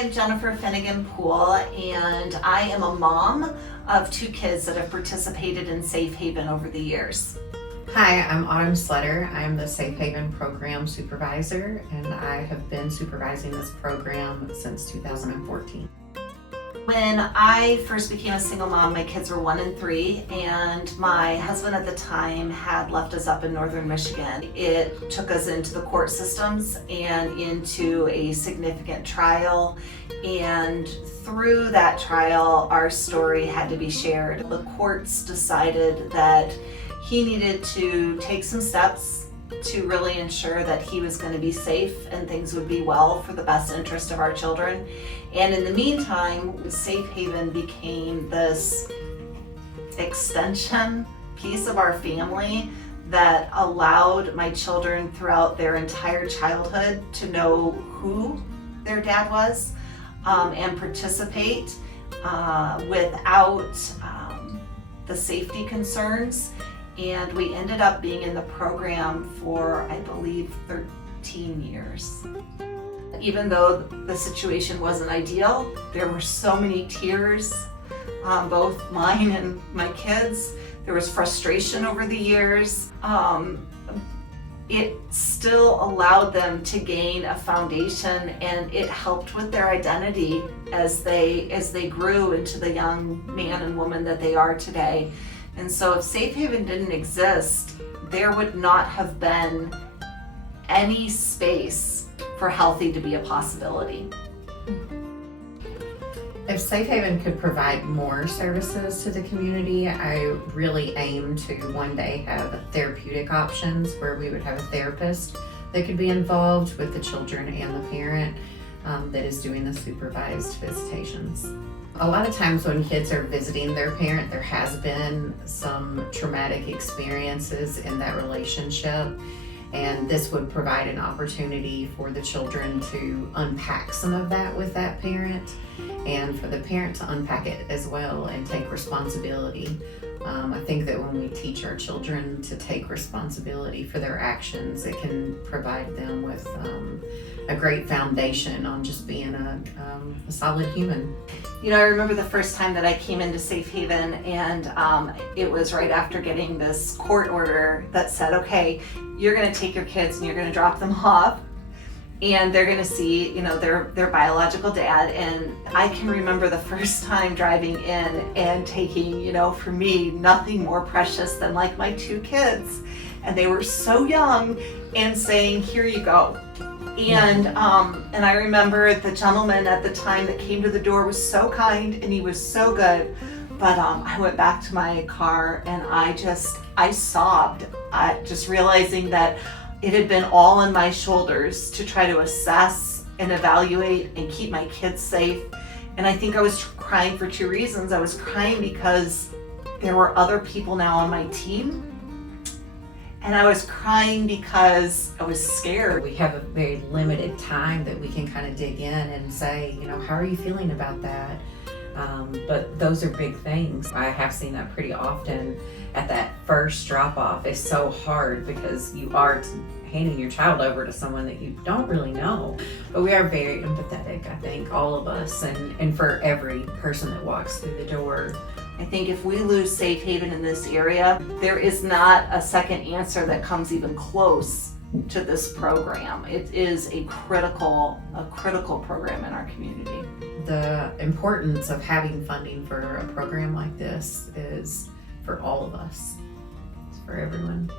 I'm Jennifer Finnegan Poole, and I am a mom of 2 kids that have participated in Safe Haven over the years. Hi, I'm Autumn Sletter. I'm the Safe Haven Program Supervisor, and I have been supervising this program since 2014. When I first became a single mom, my kids were 1 and 3, and my husband at the time had left us up in northern Michigan. It took us into the court systems and into a significant trial, and through that trial, our story had to be shared. The courts decided that he needed to take some steps to really ensure that he was going to be safe and things would be well for the best interest of our children. And in the meantime, Safe Haven became this extension piece of our family that allowed my children throughout their entire childhood to know who their dad was and participate without the safety concerns. And we ended up being in the program for, I believe, 13 years. Even though the situation wasn't ideal, there were so many tears, both mine and my kids. There was frustration over the years. It still allowed them to gain a foundation, and it helped with their identity as they grew into the young man and woman that they are today. And so if Safe Haven didn't exist, there would not have been any space for healthy to be a possibility. If Safe Haven could provide more services to the community, I really aim to one day have therapeutic options where we would have a therapist that could be involved with the children and the parent that is doing the supervised visitations. A lot of times when kids are visiting their parent, there has been some traumatic experiences in that relationship, and this would provide an opportunity for the children to unpack some of that with that parent, and for the parent to unpack it as well and take responsibility. I think that when we teach our children to take responsibility for their actions, it can provide them with a great foundation on just being a solid human. You know, I remember the first time that I came into Safe Haven, and it was right after getting this court order that said, okay, you're going to take your kids and you're going to drop them off, and they're going to see, you know, their biological dad. And I can remember the first time driving in and taking, you know, for me, nothing more precious than like my 2 kids, and they were so young, and saying, here you go. And I remember the gentleman at the time that came to the door was so kind and he was so good. But I went back to my car and I sobbed, just realizing that it had been all on my shoulders to try to assess and evaluate and keep my kids safe. And I think I was crying for 2 reasons. I was crying because there were other people now on my team, and I was crying because I was scared. We have a very limited time that we can kind of dig in and say, you know, how are you feeling about that? But those are big things. I have seen that pretty often at that first drop off. It's so hard because you are handing your child over to someone that you don't really know. But we are very empathetic, I think, all of us, and for every person that walks through the door. I think if we lose Safe Haven in this area, there is not a second answer that comes even close to this program. It is a critical program in our community. The importance of having funding for a program like this is for all of us. It's for everyone.